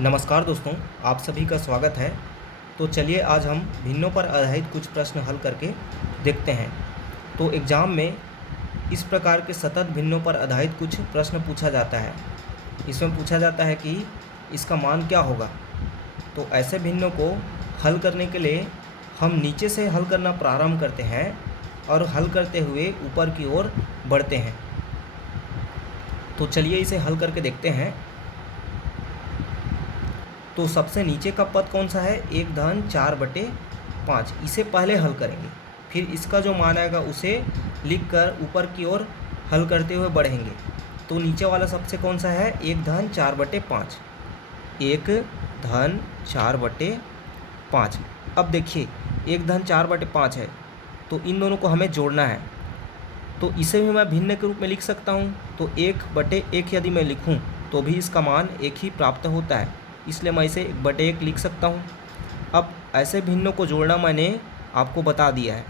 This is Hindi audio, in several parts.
नमस्कार दोस्तों, आप सभी का स्वागत है। तो चलिए आज हम भिन्नों पर आधारित कुछ प्रश्न हल करके देखते हैं। तो एग्ज़ाम में इस प्रकार के सतत भिन्नों पर आधारित कुछ प्रश्न पूछा जाता है। इसमें पूछा जाता है कि इसका मान क्या होगा। तो ऐसे भिन्नों को हल करने के लिए हम नीचे से हल करना प्रारंभ करते हैं और हल करते हुए ऊपर की ओर बढ़ते हैं। तो चलिए इसे हल करके देखते हैं। तो सबसे नीचे का पद कौन सा है? 1/4/5। इसे पहले हल करेंगे, फिर इसका जो मान आएगा उसे लिखकर ऊपर की ओर हल करते हुए बढ़ेंगे। तो नीचे वाला सबसे कौन सा है? 1/4/5। 1/4/5। अब देखिए 1/4/5 है, तो इन दोनों को हमें जोड़ना है। तो इसे भी मैं भिन्न के रूप में लिख सकता हूँ। तो 1/1 यदि मैं लिखूँ तो भी इसका मान 1 ही प्राप्त होता है, इसलिए मैं इसे 1/1 लिख सकता हूँ। अब ऐसे भिन्नों को जोड़ना मैंने आपको बता दिया है।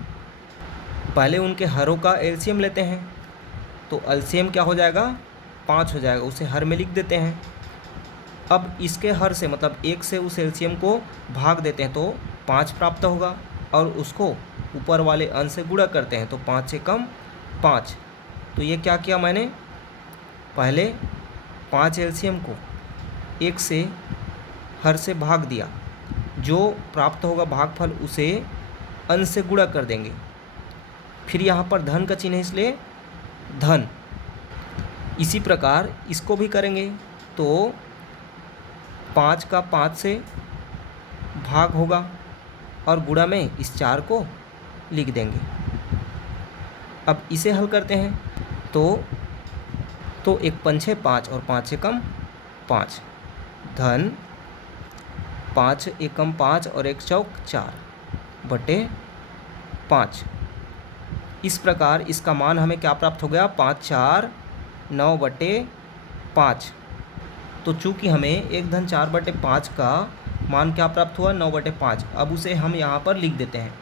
पहले उनके हरों का एलसीएम लेते हैं। तो एलसीएम क्या हो जाएगा? 5 हो जाएगा, उसे हर में लिख देते हैं। अब इसके हर से मतलब 1 से उस एलसीएम को भाग देते हैं तो 5 प्राप्त होगा, और उसको ऊपर वाले अंश से गुणा करते हैं तो 5 से कम 5। तो ये क्या किया मैंने? पहले 5 एलसीएम को 1 से हर से भाग दिया, जो प्राप्त होगा भागफल उसे अंश से गुणा कर देंगे। फिर यहाँ पर धन का चिन्ह है इसलिए धन। इसी प्रकार इसको भी करेंगे। तो 5 का 5 से भाग होगा और गुणा में इस 4 को लिख देंगे। अब इसे हल करते हैं। तो 1 पंछे 5 और 5 से कम 5, धन 5 एकम 5 और 1 चौक 4/5। इस प्रकार इसका मान हमें क्या प्राप्त हो गया? 5/4/9/5। तो चूँकि हमें 1/4/5 का मान क्या प्राप्त हुआ? 9/5। अब उसे हम यहाँ पर लिख देते हैं।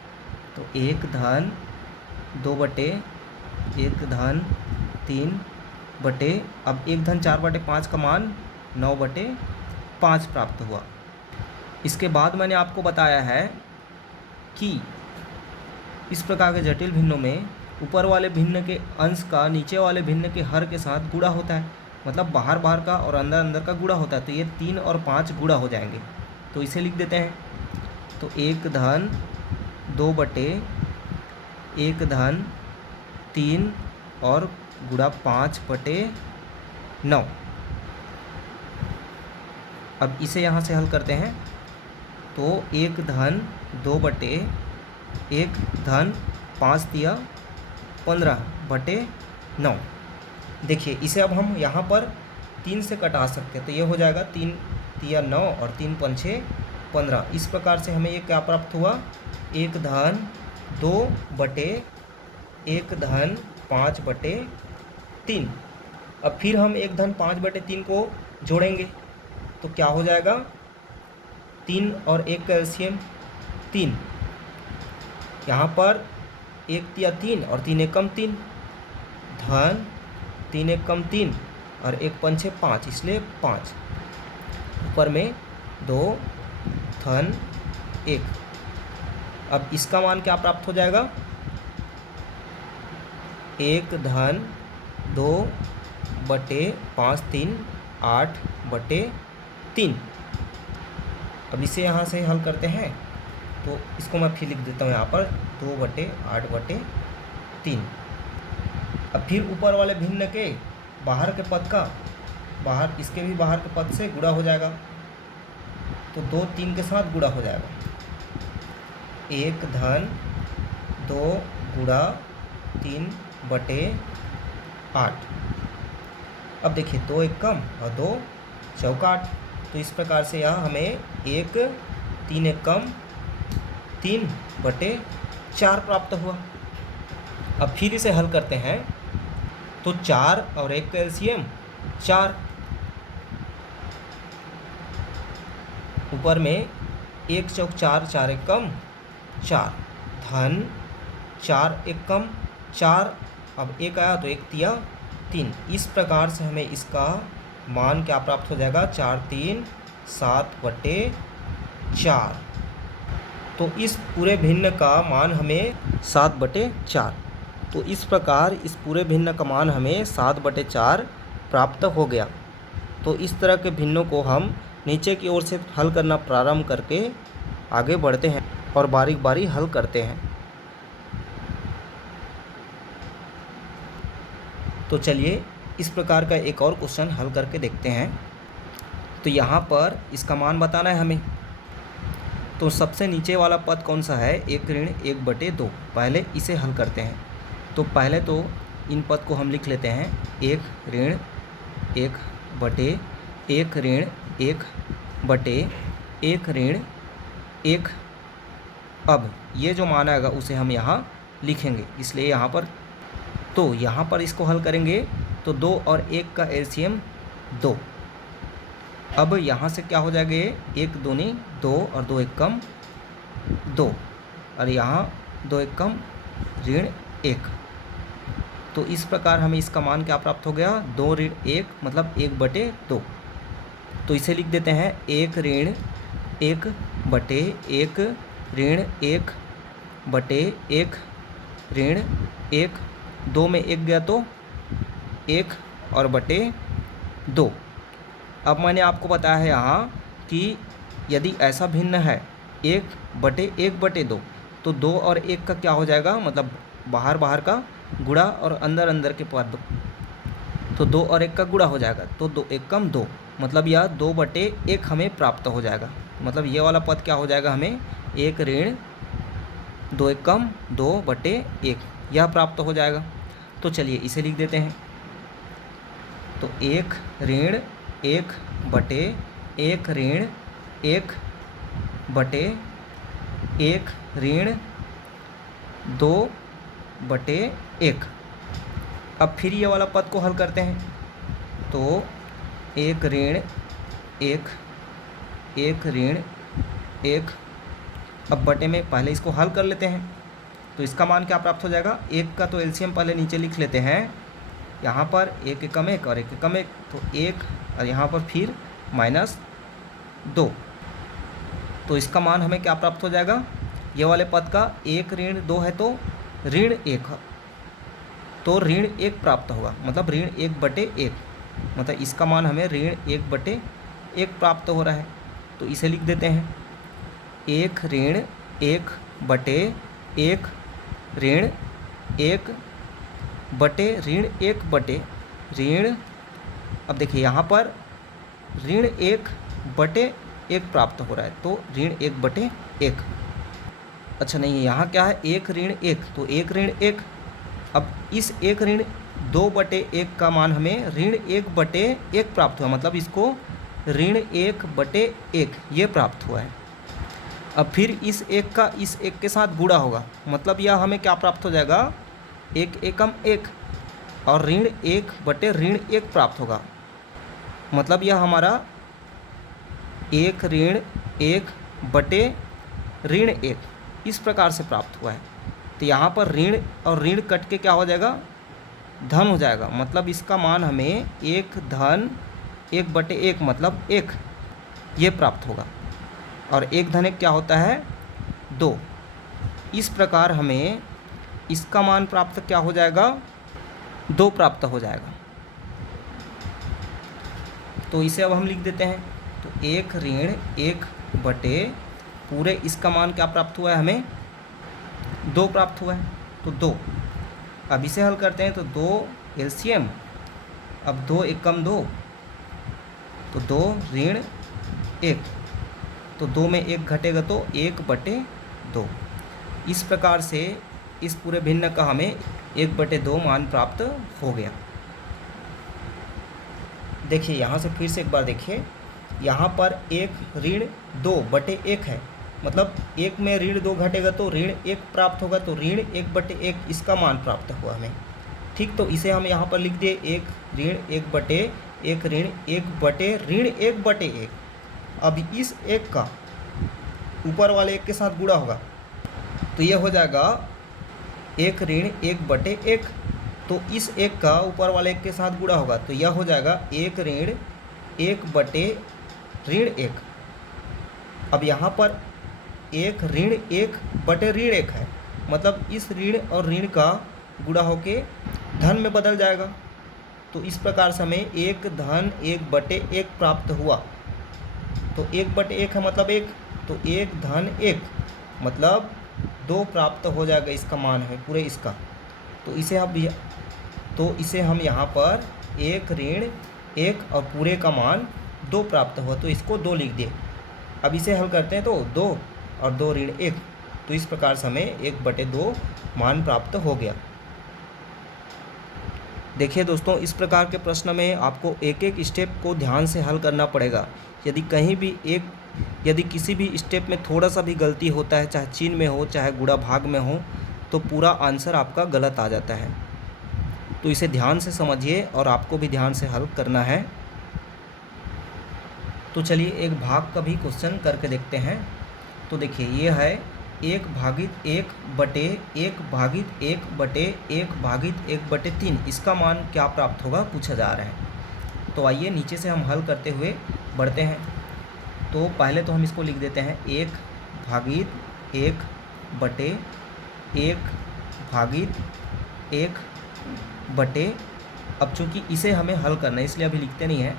तो 1/2/1/3 अब 1/4/5 का मान 9/5 प्राप्त हुआ। इसके बाद मैंने आपको बताया है कि इस प्रकार के जटिल भिन्नों में ऊपर वाले भिन्न के अंश का नीचे वाले भिन्न के हर के साथ गुणा होता है, मतलब बाहर बाहर का और अंदर अंदर का गुणा होता है। तो ये 3 और 5 गुणा हो जाएंगे, तो इसे लिख देते हैं। तो 1/2/1/3 और गुणा 5/9। अब इसे यहाँ से हल करते हैं। तो 1/2/1/5 देखिए इसे अब हम यहाँ पर 3 से कटा सकते हैं। तो ये हो जाएगा 3×3=9 और 3×5=15। इस प्रकार से हमें ये क्या प्राप्त हुआ? 1/2/1/5/3। अब फिर हम 1/5/3 को जोड़ेंगे तो क्या हो जाएगा? 3 और 1 का एलसीएम 3। यहाँ पर 1×3 और 3 एकम 3, धन 3 एकम 3 और 1 पंछे 5, इसलिए 5। ऊपर में 2, धन 1। अब इसका मान क्या प्राप्त हो जाएगा? 1/2/5/3 8/3। अब इसे यहाँ से हल करते हैं। तो इसको मैं फिर लिख देता हूँ यहाँ पर 2/8/3। अब फिर ऊपर वाले भिन्न के बाहर के पद का इसके भी बाहर के पद से गुणा हो जाएगा। तो 2 3 के साथ गुणा हो जाएगा। 1/2 गुणा 3/8। अब देखिए 2 एकम और 2 चौका 8। तो इस प्रकार से यहाँ हमें 3 एकम 3/4 प्राप्त हुआ। अब फिर इसे हल करते हैं। तो 4 और 1 का एलसीएम 4। ऊपर में 1 चौक 4 4 एकम 4, धन 4 एकम 4। अब 1 आया तो 1×3=3। इस प्रकार से हमें इसका मान क्या प्राप्त हो जाएगा? 4×3 7/4। तो इस पूरे भिन्न का मान हमें 7/4। तो इस प्रकार इस पूरे भिन्न का मान हमें 7/4 प्राप्त हो गया। तो इस तरह के भिन्नों को हम नीचे की ओर से हल करना प्रारंभ करके आगे बढ़ते हैं और बारी बारी हल करते हैं। तो चलिए इस प्रकार का एक और क्वेश्चन हल करके देखते हैं। तो यहाँ पर इसका मान बताना है हमें। तो सबसे नीचे वाला पद कौन सा है? 1-1/2। पहले इसे हल करते हैं। तो पहले तो इन पद को हम लिख लेते हैं 1-1/1/1/1। अब ये जो मान आएगा उसे हम यहाँ लिखेंगे, इसलिए यहाँ पर इसको हल करेंगे तो 2 और 1 का एलसीएम 2। अब यहाँ से क्या हो जाएगा? 1 दूनी 2 और 2 एकम 2 और यहाँ 2 एकम -1। तो इस प्रकार हमें इसका मान क्या प्राप्त हो गया? 2-1 मतलब 1/2। तो इसे लिख देते हैं 1-1/1/1-1। 2 में 1 गया तो 1 और बटे 2। अब मैंने आपको बताया है यहाँ कि यदि ऐसा भिन्न है 1/1/2 तो 2 और 1 का क्या हो जाएगा? मतलब बाहर बाहर का गुणा और अंदर अंदर के पद, तो 2 और 1 का गुणा हो जाएगा। तो 2 एकम 2 मतलब यह 2/1 हमें प्राप्त हो जाएगा। मतलब ये वाला पद क्या हो जाएगा? हमें 1-2 एकम 2/1 यह प्राप्त हो जाएगा। तो चलिए इसे लिख देते हैं। तो 1-1/1-1-1-2/1। अब फिर ये वाला पद को हल करते हैं। तो 1-1 अब बटे में पहले इसको हल कर लेते हैं। तो इसका मान क्या प्राप्त हो जाएगा? 1 का तो एलसीएम पहले नीचे लिख लेते हैं। यहाँ पर 1 एकम 1 और 1 एकम 1 तो 1 और यहाँ पर फिर -2। तो इसका मान हमें क्या प्राप्त हो जाएगा? ये वाले पद का 1-2 है तो -1, तो -1 प्राप्त होगा। मतलब -1/1 मतलब इसका मान हमें -1/1 प्राप्त हो रहा है। तो इसे लिख देते हैं 1-1/1-1/1। अब देखिए यहाँ पर -1/1 प्राप्त हो रहा है, तो -1/1। अच्छा नहीं, यहाँ क्या है? 1-1 तो 1-1। अब इस 1-2/1 का मान हमें -1/1 प्राप्त हुआ, मतलब इसको -1/1 ये प्राप्त हुआ है। अब फिर इस 1 का इस 1 के साथ गुणा होगा, मतलब यह हमें क्या प्राप्त हो जाएगा? 1 एकम 1 और -1/1 प्राप्त होगा। मतलब यह हमारा 1-1/1 इस प्रकार से प्राप्त हुआ है। तो यहाँ पर ऋण और ऋण कट के क्या हो जाएगा? धन हो जाएगा। मतलब इसका मान हमें 1-1/1 मतलब 1 ये प्राप्त होगा। और 1-1 क्या होता है? 2। इस प्रकार हमें इसका मान प्राप्त क्या हो जाएगा? 2 प्राप्त हो जाएगा। तो इसे अब हम लिख देते हैं। तो 1-1 बटे पूरे इसका मान क्या प्राप्त हुआ है? हमें 2 प्राप्त हुआ है, तो 2। अब इसे हल करते हैं तो 2 एलसीएम, अब 2 एकम 2 तो 2-1, तो 2 में 1 घटेगा तो 1/2। इस प्रकार से इस पूरे भिन्न का हमें 1/2 मान प्राप्त हो गया। देखिए यहाँ से फिर से एक बार देखिए, यहाँ पर 1-2/1 है, मतलब 1 में -2 घटेगा तो -1 प्राप्त होगा, तो -1/1 इसका मान प्राप्त हुआ हमें। ठीक, तो इसे हम यहाँ पर लिख दिए 1-1/1-1/1। अब इस 1 का ऊपर वाले 1 के साथ गुणा होगा, तो यह हो जाएगा 1-1/1। तो इस 1 का ऊपर वाले 1 के साथ गुणा होगा, तो यह हो जाएगा 1-1/1 ऋण 1। अब यहाँ पर एक ऋण 1 बटे ऋण 1 है, मतलब इस ऋण और ऋण का गुणा होके धन में बदल जाएगा। तो इस प्रकार से हमें 1 धन 1 बटे 1 प्राप्त हुआ। तो 1 बटे 1 है मतलब 1, तो 1 धन 1 मतलब 2 प्राप्त हो जाएगा, इसका मान है पूरे इसका। तो इसे हम यहाँ पर 1 ऋण 1 और पूरे का मान 2 प्राप्त हुआ, तो इसको 2 लिख दिए। अब इसे हल करते हैं तो 2 और 2 ऋण 1, तो इस प्रकार से हमें 1 बटे 2 मान प्राप्त हो गया। देखिए दोस्तों, इस प्रकार के प्रश्न में आपको एक एक स्टेप को ध्यान से हल करना पड़ेगा। यदि किसी भी स्टेप में थोड़ा सा भी गलती होता है, चाहे चिन्ह में हो चाहे गुणा भाग में हो, तो पूरा आंसर आपका गलत आ जाता है। तो इसे ध्यान से समझिए और आपको भी ध्यान से हल करना है। तो चलिए एक भाग का भी क्वेश्चन करके देखते हैं। तो देखिए ये है 1 भागित 1 बटे 1 भागित 1 बटे 1 भागित 1 बटे 3, इसका मान क्या प्राप्त होगा पूछा जा रहा है। तो आइए नीचे से हम हल करते हुए बढ़ते हैं। तो पहले तो हम इसको लिख देते हैं 1 भागित 1 बटे 1 भागित 1 बटे, अब चूंकि इसे हमें हल करना है इसलिए अभी लिखते नहीं हैं।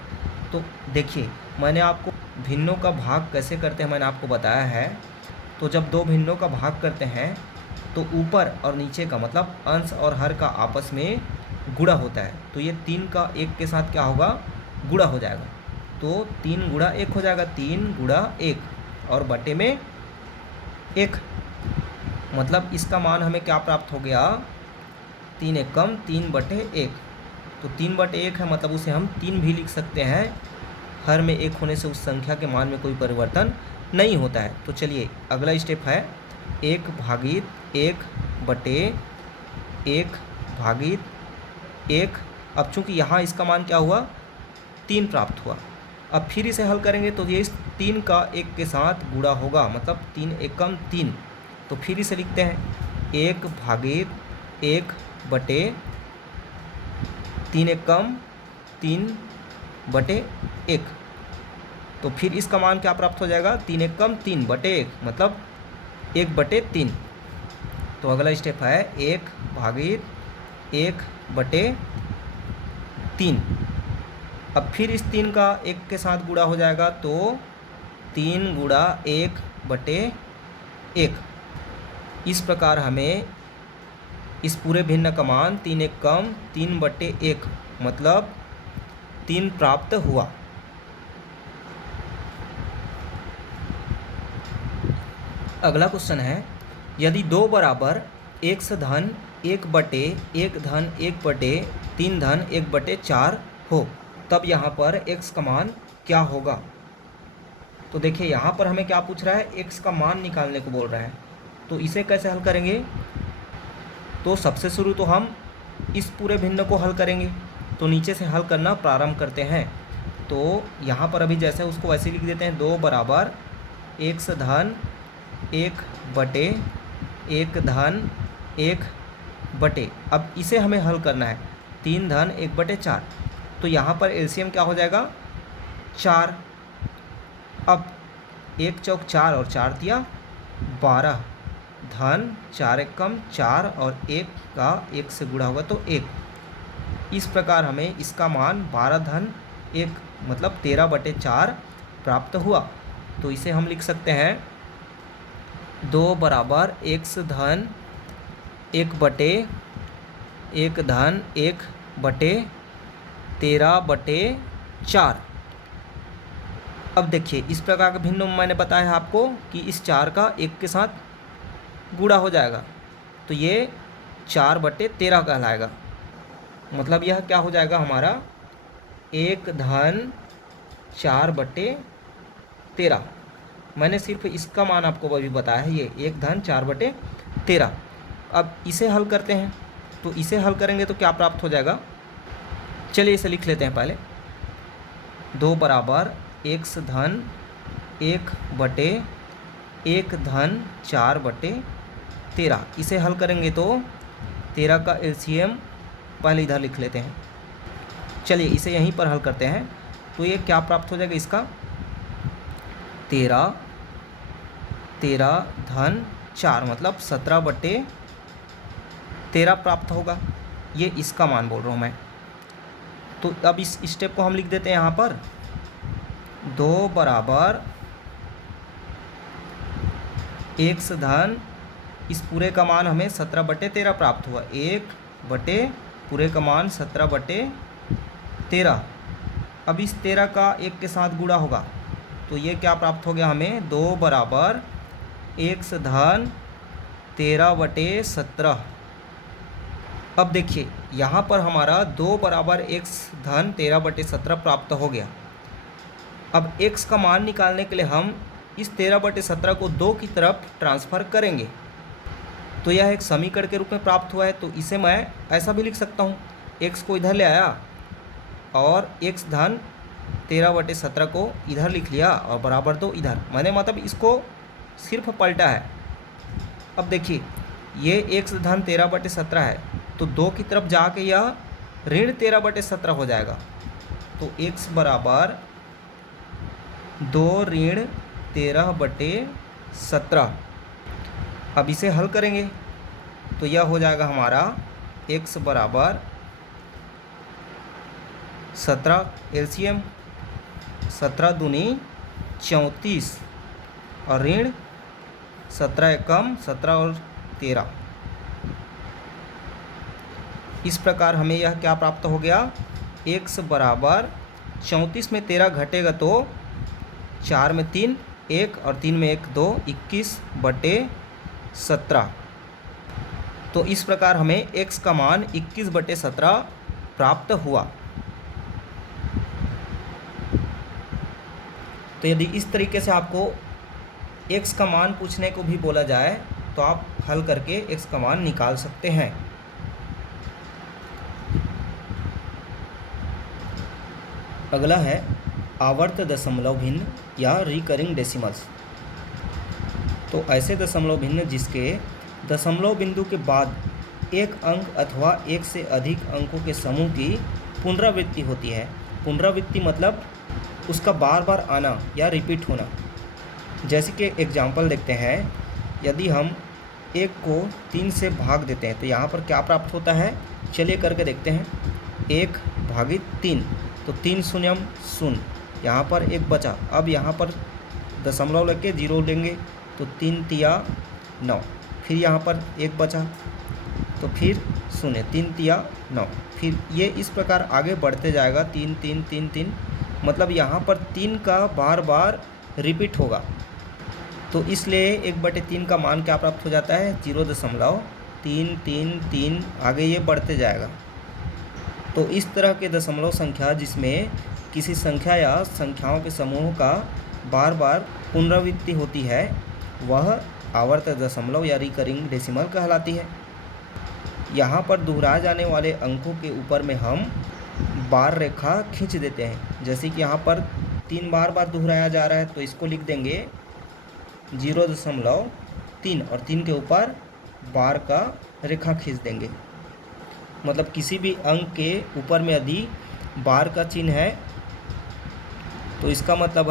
तो देखिए मैंने आपको भिन्नों का भाग कैसे करते हैं मैंने आपको बताया है। तो जब दो भिन्नों का भाग करते हैं तो ऊपर और नीचे का मतलब अंश और हर का आपस में गुणा होता है। तो ये 3 का 1 के साथ क्या होगा, गुणा हो जाएगा। तो 3 गुणा 1 हो जाएगा, 3 गुणा 1 और बटे में 1, मतलब इसका मान हमें क्या प्राप्त हो गया, 3 एकम 3 बटे 1। तो 3 बटे 1 है मतलब उसे हम 3 भी लिख सकते हैं। हर में 1 होने से उस संख्या के मान में कोई परिवर्तन नहीं होता है। तो चलिए अगला स्टेप है 1 भागित 1 बटे 1 भागित 1। अब चूंकि यहाँ इसका मान क्या हुआ, 3 प्राप्त हुआ। अब फिर इसे हल करेंगे तो ये इस 3 का 1 के साथ गुणा होगा, मतलब 3 एकम 3। तो फिर इसे लिखते हैं 1 भागित 1 बटे 3 एकम 3 बटे 1। तो फिर इसका मान क्या प्राप्त हो जाएगा, 3 एकम 3 बटे 1 मतलब 1 बटे 3। तो अगला स्टेप है 1 भागित 1 बटे 3। अब फिर इस 3 का 1 के साथ गुणा हो जाएगा, तो 3 गुणा 1 बटे 1। इस प्रकार हमें इस पूरे भिन्न का मान 3 एकम 3 बटे 1 मतलब 3 प्राप्त हुआ। अगला क्वेश्चन है, यदि 2 बराबर x धन 1 बटे 1 धन 1 बटे 3 धन 1 बटे 4 हो, तब यहाँ पर x का मान क्या होगा। तो देखिए यहाँ पर हमें क्या पूछ रहा है, x का मान निकालने को बोल रहा है। तो इसे कैसे हल करेंगे, तो सबसे शुरू तो हम इस पूरे भिन्न को हल करेंगे। तो नीचे से हल करना प्रारंभ करते हैं। तो यहाँ पर अभी जैसे उसको वैसे लिख देते हैं, 2 बराबर x धन 1 बटे 1 धन 1 बटे, अब इसे हमें हल करना है 3 धन 1 बटे 4। तो यहाँ पर एलसीएम क्या हो जाएगा, 4। अब 1 चौक 4 और 4 दिया 12 धन 4 एकम 4 और 1 का 1 से गुणा होगा तो 1। इस प्रकार हमें इसका मान 12 धन 1 मतलब 13 बटे 4 प्राप्त हुआ। तो इसे हम लिख सकते हैं 2 बराबर x धन 1 बटे 1 धन 1 बटे 13 बटे 4। अब देखिए इस प्रकार का भिन्न मैंने बताया है आपको कि इस 4 का 1 के साथ गुणा हो जाएगा, तो ये 4 बटे 13 कहलाएगा। मतलब यह क्या हो जाएगा हमारा 1 धन 4 बटे 13। मैंने सिर्फ इसका मान आपको अभी बताया है, ये 1 धन 4 बटे 13। अब इसे हल करते हैं, तो इसे हल करेंगे तो क्या प्राप्त हो जाएगा, चलिए इसे लिख लेते हैं पहले। 2 बराबर x धन 1 बटे 1 धन 4 बटे 13। इसे हल करेंगे तो 13 का एलसीएम पहले इधर लिख लेते हैं। चलिए इसे यहीं पर हल करते हैं। तो ये क्या प्राप्त हो जाएगा, इसका 13 धन 4 मतलब 17/13 प्राप्त होगा। ये इसका मान बोल रहा हूँ मैं। तो अब इस स्टेप को हम लिख देते हैं यहाँ पर 2 बराबर x धन इस पूरे का मान हमें 17/13 प्राप्त हुआ। 1 बटे पूरे का मान 17/13। अब इस 13 का 1 के साथ गुणा होगा तो ये क्या प्राप्त हो गया हमें 2 बराबर x धन 13/17। अब देखिए यहाँ पर हमारा 2 बराबर x धन 13/17 प्राप्त हो गया। अब x का मान निकालने के लिए हम इस 13/17 को 2 की तरफ ट्रांसफ़र करेंगे तो यह एक समीकरण के रूप में प्राप्त हुआ है। तो इसे मैं ऐसा भी लिख सकता हूँ, x को इधर ले आया और x धन 13/17 को इधर लिख लिया और बराबर 2 इधर, मैंने मतलब इसको सिर्फ पलटा है। अब देखिए ये x धन 13/17 है तो 2 की तरफ जाके यह ऋण 13/17 हो जाएगा। तो x बराबर 2 ऋण 13/17। अब इसे हल करेंगे तो यह हो जाएगा हमारा x बराबर 17 एलसीएम 17 दूनी 34 और ऋण 17 एकम 17 और 13। इस प्रकार हमें यह क्या प्राप्त हो गया x बराबर 34 में 13 घटेगा तो 4 में 3 1 और 3 में 1 2 21/17। तो इस प्रकार हमें x का मान 21/17 प्राप्त हुआ। तो यदि इस तरीके से आपको x का मान पूछने को भी बोला जाए तो आप हल करके x का मान निकाल सकते हैं। अगला है आवर्त दशमलव भिन्न या रिकरिंग डेसिमल्स। तो ऐसे दशमलव भिन्न जिसके दशमलव बिंदु के बाद एक अंक अथवा एक से अधिक अंकों के समूह की पुनरावृत्ति होती है। पुनरावृत्ति मतलब उसका बार बार आना या रिपीट होना। जैसे कि एग्जाम्पल देखते हैं, यदि हम 1 को 3 से भाग देते हैं तो यहाँ पर क्या प्राप्त होता है, चलिए करके देखते हैं। 1/3 तो 3 शून्यम शून्य, यहाँ पर 1 बचा। अब यहाँ पर दशमलव लेके 0 लेंगे तो 3 तिया 9, फिर यहाँ पर 1 बचा तो फिर 0 3 तिया 9, फिर ये इस प्रकार आगे बढ़ते जाएगा 3 3 3 3, मतलब यहाँ पर 3 का बार बार रिपीट होगा। तो इसलिए 1/3 का मान क्या प्राप्त हो जाता है 0.333, आगे ये बढ़ते जाएगा। तो इस तरह के दशमलव संख्या जिसमें किसी संख्या या संख्याओं के समूह का बार बार पुनरावृत्ति होती है वह आवर्त दशमलव या रिकरिंग डेसिमल कहलाती है। यहाँ पर दोहराए जाने वाले अंकों के ऊपर में हम बार रेखा खींच देते हैं। जैसे कि यहाँ पर 3 बार दोहराया जा रहा है तो इसको लिख देंगे 0.3 और 3 के ऊपर बार का रेखा खींच देंगे। मतलब किसी भी अंक के ऊपर में यदि बार का चिन्ह है तो इसका मतलब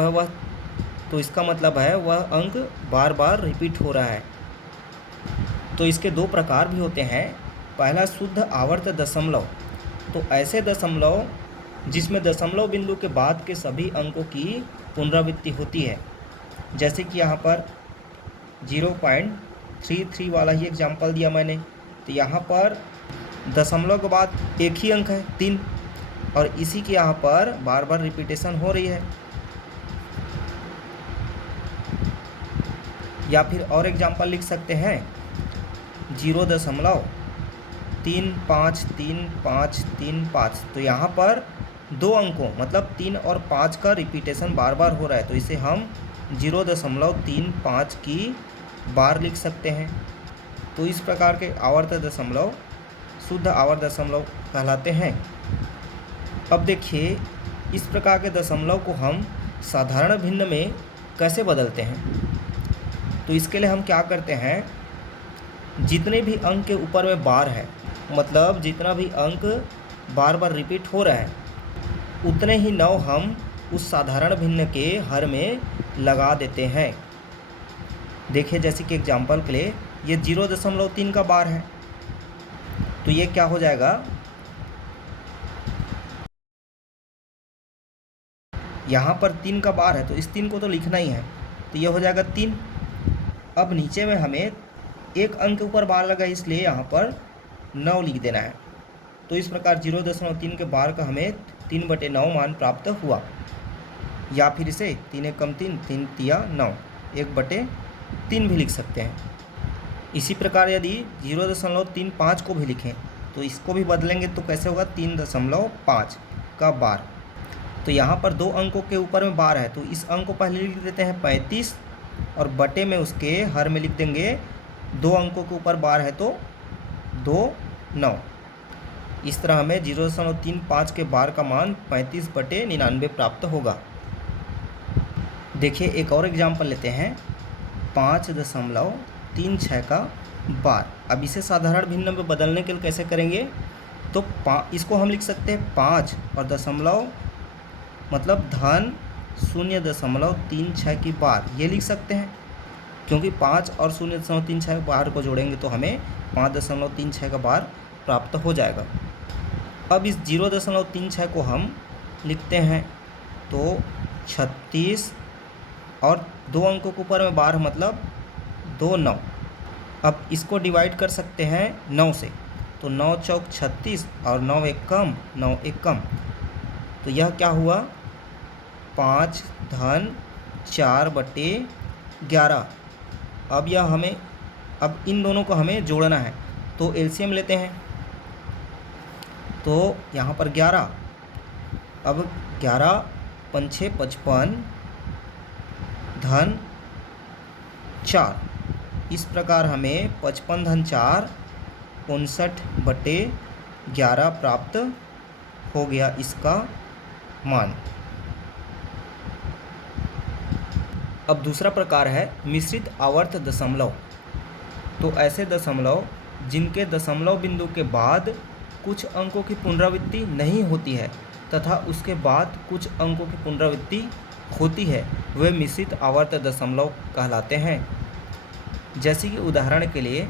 है वह अंक बार बार रिपीट हो रहा है। तो इसके 2 प्रकार भी होते हैं। पहला शुद्ध आवर्त दशमलव, तो ऐसे दशमलव जिसमें दशमलव बिंदु के बाद के सभी अंकों की पुनरावृत्ति होती है। जैसे कि यहाँ पर 0.33 वाला ही एग्जाम्पल दिया मैंने। तो यहाँ पर दशमलव के बाद एक ही अंक है 3 और इसी के यहाँ पर बार बार रिपीटेशन हो रही है। या फिर और एग्जाम्पल लिख सकते हैं 0.3535335। तो यहाँ पर 2 अंकों मतलब 3 और 5 का रिपीटेशन बार बार हो रहा है तो इसे हम 0.35 की बार लिख सकते हैं। तो इस प्रकार के आवर्त दशमलव शुद्ध आवर्त दशमलव कहलाते हैं। अब देखिए इस प्रकार के दशमलव को हम साधारण भिन्न में कैसे बदलते हैं। तो इसके लिए हम क्या करते हैं, जितने भी अंक के ऊपर में बार है मतलब जितना भी अंक बार बार रिपीट हो रहा है उतने ही 9 हम उस साधारण भिन्न के हर में लगा देते हैं। देखिए जैसे कि एग्जाम्पल के लिए ये 0.3 का बार है, तो ये क्या हो जाएगा, यहाँ पर 3 का बार है तो इस 3 को तो लिखना ही है, तो ये हो जाएगा 3। अब नीचे में हमें एक अंक के ऊपर बार लगा है इसलिए यहाँ पर 9 लिख देना है। तो इस प्रकार 0.3 के बार का हमें 3/9 मान प्राप्त हुआ। या फिर इसे 3 × 3 3 तिया 9 1/3 भी लिख सकते हैं। इसी प्रकार यदि 0.35 को भी लिखें तो इसको भी बदलेंगे तो कैसे होगा, 3.5 का बार। तो यहाँ पर 2 अंकों के ऊपर में बार है तो इस अंक को पहले लिख देते हैं 35 और बटे में उसके हर में लिख देंगे 2 अंकों के ऊपर बार है तो 2 9। इस तरह हमें 0.35 के बार का मान 35/99 प्राप्त होगा। देखिए एक और एग्जाम्पल लेते हैं, 5.36 का बार। अब इसे साधारण भिन्न में बदलने के लिए कैसे करेंगे, तो इसको हम लिख सकते हैं 5 और दशमलव मतलब धन 0.36 की बार, ये लिख सकते हैं क्योंकि 5 और 0.36 बार को जोड़ेंगे तो हमें 5.36 का बार प्राप्त हो जाएगा। अब इस 0.36 को हम लिखते हैं तो 36 और 2 अंकों के ऊपर में बार मतलब 2 9। अब इसको डिवाइड कर सकते हैं 9 से, तो 9 चौक 36 और 9 एक कम 9 एक कम, तो यह क्या हुआ 5 धन 4/11। अब यह हमें, अब इन दोनों को हमें जोड़ना है तो एलसीएम लेते हैं, तो यहाँ पर 11, अब 11 पंछे 55 धन 4, इस प्रकार हमें 55 धन 4 59/11 प्राप्त हो गया इसका मान। अब दूसरा प्रकार है मिश्रित आवर्त दशमलव। तो ऐसे दशमलव जिनके दशमलव बिंदु के बाद कुछ अंकों की पुनरावृत्ति नहीं होती है तथा उसके बाद कुछ अंकों की पुनरावृत्ति होती है, वे मिश्रित आवर्त दशमलव कहलाते हैं। जैसे कि उदाहरण के लिए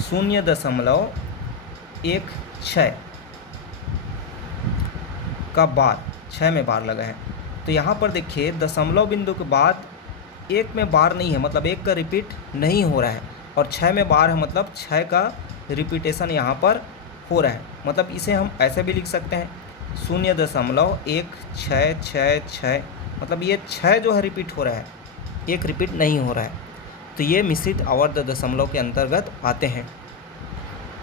0.16 का बार 6 में बार लगा है, तो यहाँ पर देखिए दशमलव बिंदु के बाद 1 में बार नहीं है मतलब 1 का रिपीट नहीं हो रहा है, और 6 में बार है मतलब 6 का रिपीटेशन यहाँ पर हो रहा है। मतलब इसे हम ऐसे भी लिख सकते हैं 0.1666, मतलब ये 6 जो है रिपीट हो रहा है, 1 रिपीट नहीं हो रहा है, तो ये मिश्रित आवर्त दशमलव के अंतर्गत आते हैं।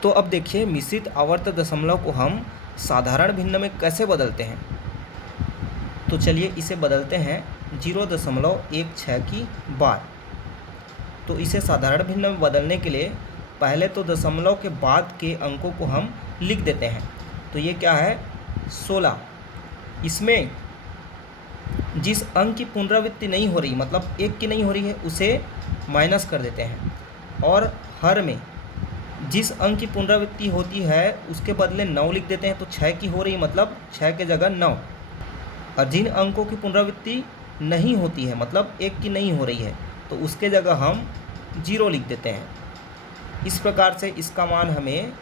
तो अब देखिए मिश्रित आवर्त दशमलव को हम साधारण भिन्न में कैसे बदलते हैं, तो चलिए इसे बदलते हैं 0.16 की बार। तो इसे साधारण भिन्न में बदलने के लिए पहले तो दशमलव के बाद के अंकों को हम लिख देते हैं। तो ये क्या है 16, इसमें जिस अंक की पुनरावृत्ति नहीं हो रही मतलब 1 की नहीं हो रही है उसे माइनस कर देते हैं, और हर में जिस अंक की पुनरावृत्ति होती है उसके बदले 9 लिख देते हैं। तो 6 की हो रही मतलब 6 के जगह 9, और जिन अंकों की पुनरावृत्ति नहीं होती है मतलब 1 की नहीं हो रही है तो उसके जगह हम 0 लिख देते हैं। इस प्रकार से इसका मान हमें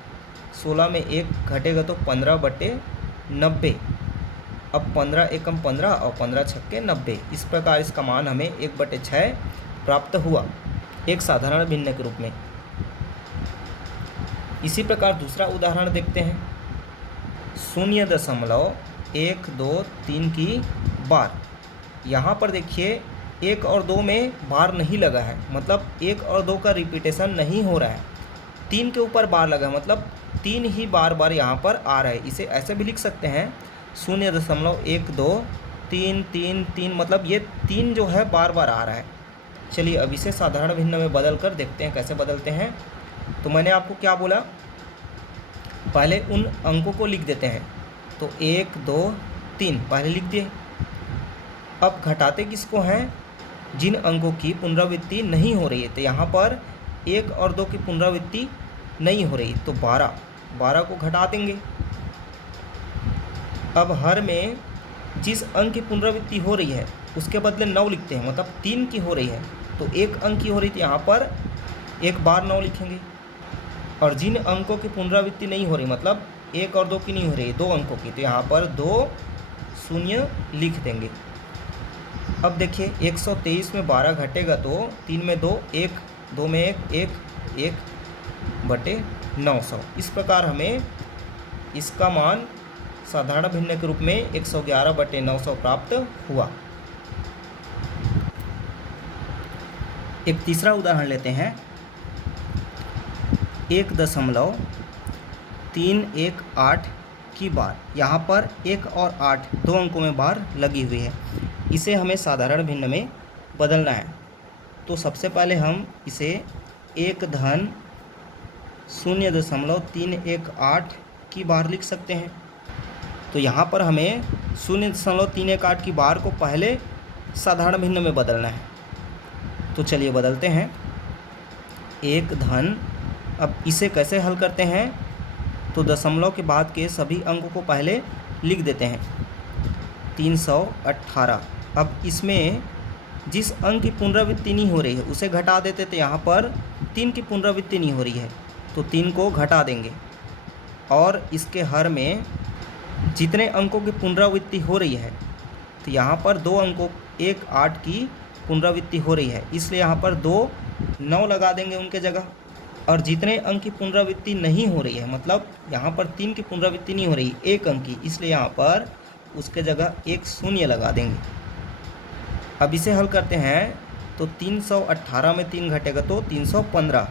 16 में 1 घटेगा तो 15/90। अब 15 एकम 15 और 15 छक्के 90, इस प्रकार इसका मान हमें 1/6 प्राप्त हुआ एक साधारण भिन्न के रूप में। इसी प्रकार दूसरा उदाहरण देखते हैं 0.123 की बार। यहाँ पर देखिए 1 और 2 में बार नहीं लगा है मतलब 1 और 2 का रिपीटेशन नहीं हो रहा है, 3 के ऊपर बार लगा है मतलब 3 ही बार बार यहाँ पर आ रहा है। इसे ऐसे भी लिख सकते हैं 0.12333, मतलब ये 3 जो है बार बार आ रहा है। चलिए अब इसे साधारण भिन्न में बदल कर देखते हैं कैसे बदलते हैं। तो मैंने आपको क्या बोला, पहले उन अंकों को लिख देते हैं, तो 1 2 3 पहले लिख दिए। अब घटाते किसको हैं, जिन अंकों की पुनरावृत्ति नहीं हो रही है, तो यहाँ पर 1 और 2 की पुनरावृत्ति नहीं हो रही तो 12 को घटा देंगे। अब हर में जिस अंक की पुनरावृत्ति हो रही है उसके बदले 9 लिखते हैं, मतलब 3 की हो रही है तो 1 अंक की हो रही थी, यहाँ पर एक बार 9 लिखेंगे। और जिन अंकों की पुनरावृत्ति नहीं हो रही, मतलब 1 और 2 की नहीं हो रही, 2 अंकों की, तो यहाँ पर 2 शून्य लिख देंगे। अब देखिए 123 में 12 घटेगा तो 3 में 2, 1, 2 में 1, 1, 1 बटे 900। इस प्रकार हमें इसका मान साधारण भिन्न के रूप में 111 बटे 900 प्राप्त हुआ। एक तीसरा उदाहरण लेते हैं। 1.318 की बार, यहाँ पर 1 और 8 दो अंकों में बार लगी हुई है, इसे हमें साधारण भिन्न में बदलना है। तो सबसे पहले हम इसे 1.0.318 की बार लिख सकते हैं। तो यहाँ पर हमें 0.318 की बार को पहले साधारण भिन्न में बदलना है। तो चलिए बदलते हैं। अब इसे कैसे हल करते हैं, तो दशमलव के बाद के सभी अंकों को पहले लिख देते हैं। 318। अब इसमें जिस अंक की पुनरावृत्ति नहीं हो रही है उसे घटा देते, तो यहाँ पर 3 की पुनरावृत्ति नहीं हो रही है तो 3 को घटा देंगे। और इसके हर में जितने अंकों की पुनरावृत्ति हो रही है, तो यहाँ पर 2 अंकों 1, 8 की पुनरावृत्ति हो रही है, इसलिए यहाँ पर 2 9 लगा देंगे उनके जगह। और जितने अंक की पुनरावृत्ति नहीं हो रही है, मतलब यहाँ पर 3 की पुनरावृत्ति नहीं हो रही, 1 अंक की, इसलिए यहाँ पर उसके जगह 1 शून्य लगा देंगे। अब इसे हल करते हैं तो 318 में 3 घटेगा तो 315,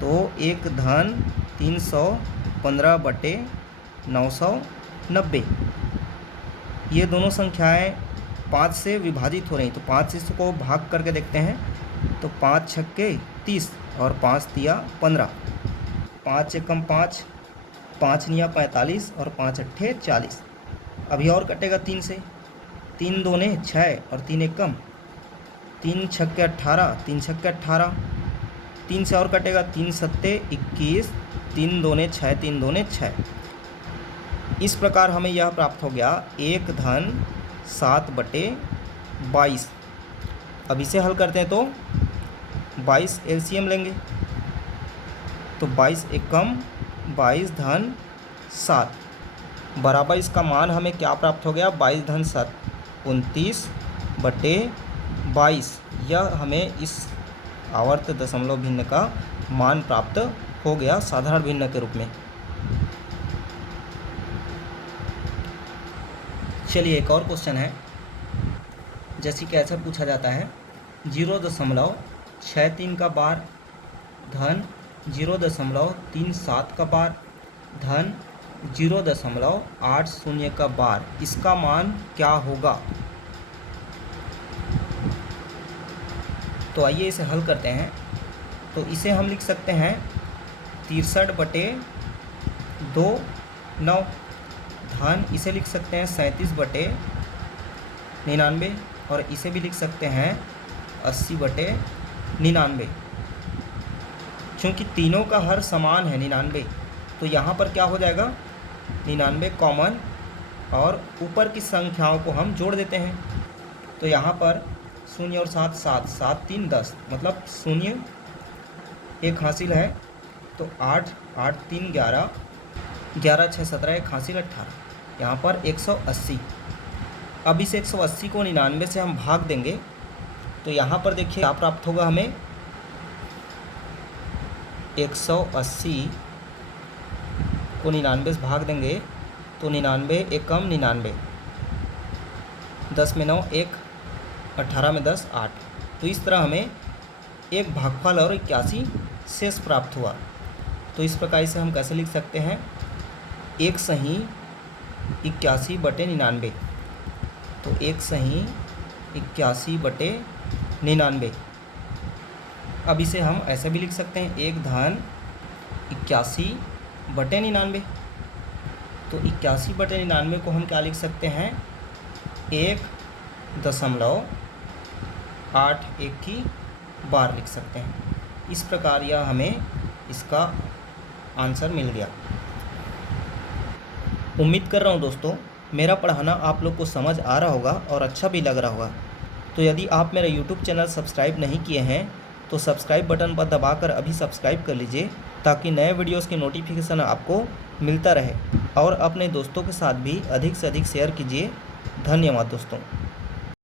तो 1.315 बटे 990। ये दोनों संख्याएं 5 से विभाजित हो रही, तो 5 से इसको भाग करके देखते हैं। तो 5 छक्के 30 और 5 तिया 15, 5 एकम 5, 5 निया 45 और 5 अट्ठे 40। अभी और कटेगा 3 से, 3 दूने 6 और 3 एकम, 3 छक्के 18, 3 छक्के 18, 3 से और कटेगा 3 सत्ते 21, 3 दूने 6, 3 दूने 6। इस प्रकार हमें यह प्राप्त हो गया 1.7 बटे 22। अब इसे हल करते हैं तो 22 एलसीएम लेंगे, तो 22 एकम 22.7 बराबर इसका मान हमें क्या प्राप्त हो गया, 22.7, 29 बटे 22। यह हमें इस आवर्त दशमलव भिन्न का मान प्राप्त हो गया साधारण भिन्न के रूप में। चलिए एक और क्वेश्चन है, जैसे कि ऐसा पूछा जाता है 0.63 का बार धन 0.37 का बार धन 0.80 का बार, इसका मान क्या होगा। तो आइए इसे हल करते हैं। तो इसे हम लिख सकते हैं 63 बटे 2 9 धन, इसे लिख सकते हैं 37 बटे 99 और इसे भी लिख सकते हैं 80 बटे 99। चूँकि तीनों का हर समान है 99, तो यहाँ पर क्या हो जाएगा 99 कॉमन और ऊपर की संख्याओं को हम जोड़ देते हैं। तो यहाँ पर 0 और 7 7, 7 3 10, मतलब 0 एक हासिल है, तो 8 8 3 11, 11 6 17, एक हासिल 18, यहाँ पर 180। अब इस 180 को 99 से हम भाग देंगे, तो यहाँ पर देखिए क्या प्राप्त होगा हमें, 180 को 99 से भाग देंगे तो 99 एकम 99, 10 में 9 1, 18 में 10 8। तो इस तरह हमें एक भागफल और 81 शेष प्राप्त हुआ। तो इस प्रकार से हम कैसे लिख सकते हैं, 1 सही 81 बटे 99, तो 1 सही 81 बटे 99। अब इसे हम ऐसे भी लिख सकते हैं 1 धन 81 बटे 99। तो 81 बटे 99 को हम क्या लिख सकते हैं, 1.81 की बार लिख सकते हैं। इस प्रकार यह हमें इसका आंसर मिल गया। उम्मीद कर रहा हूँ दोस्तों मेरा पढ़ाना आप लोग को समझ आ रहा होगा और अच्छा भी लग रहा होगा। तो यदि आप मेरा यूट्यूब चैनल सब्सक्राइब नहीं किए हैं तो सब्सक्राइब बटन पर दबाकर अभी सब्सक्राइब कर लीजिए, ताकि नए वीडियोस की नोटिफिकेशन आपको मिलता रहे। और अपने दोस्तों के साथ भी अधिक से अधिक शेयर कीजिए। धन्यवाद दोस्तों।